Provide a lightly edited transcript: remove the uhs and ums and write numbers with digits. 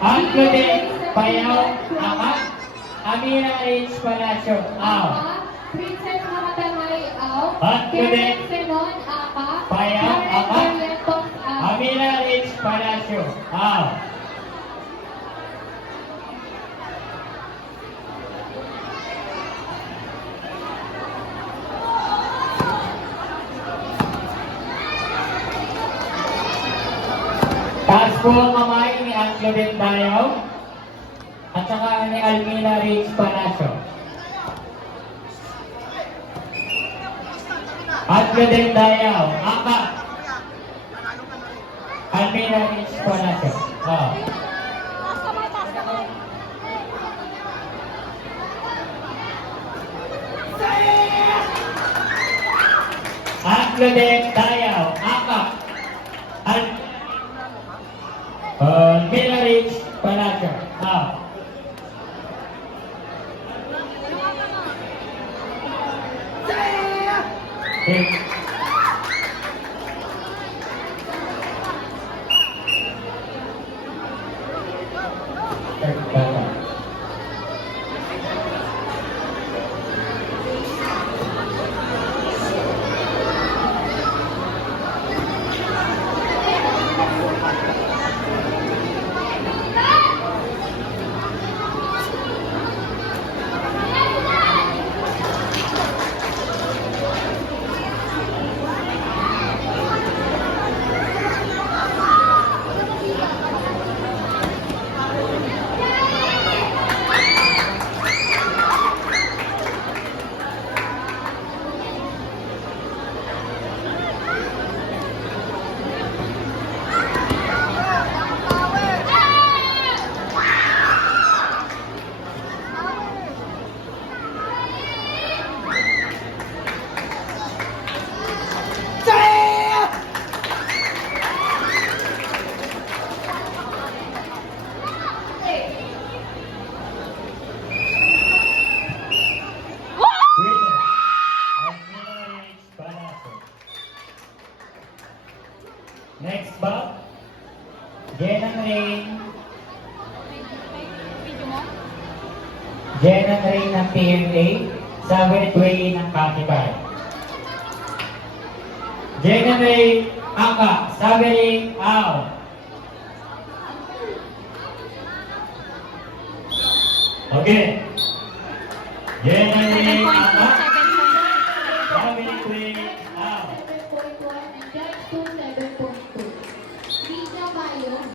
Claudette Payaw Ama. Amira Rich Palacio. Princess Maratamay Ao. Claudette Senon Ama. Payaw Ama. Barretos Ao. Amira Rich Palacio. Taas po ang kamay ni Claudette Payaw at saka ni Almira Rich Palacio. Claudette Payaw, Ama. Almira Rich Palacio. Claudette Payaw, Ama. Almira Rich Palacio. Next ba? Jenan Rain. Jenan Rain ng PMA. Samuel Way ng Katibay. Jenan Rain, Aka. Samuel Ao. Okay. Jenan Rain, Aka.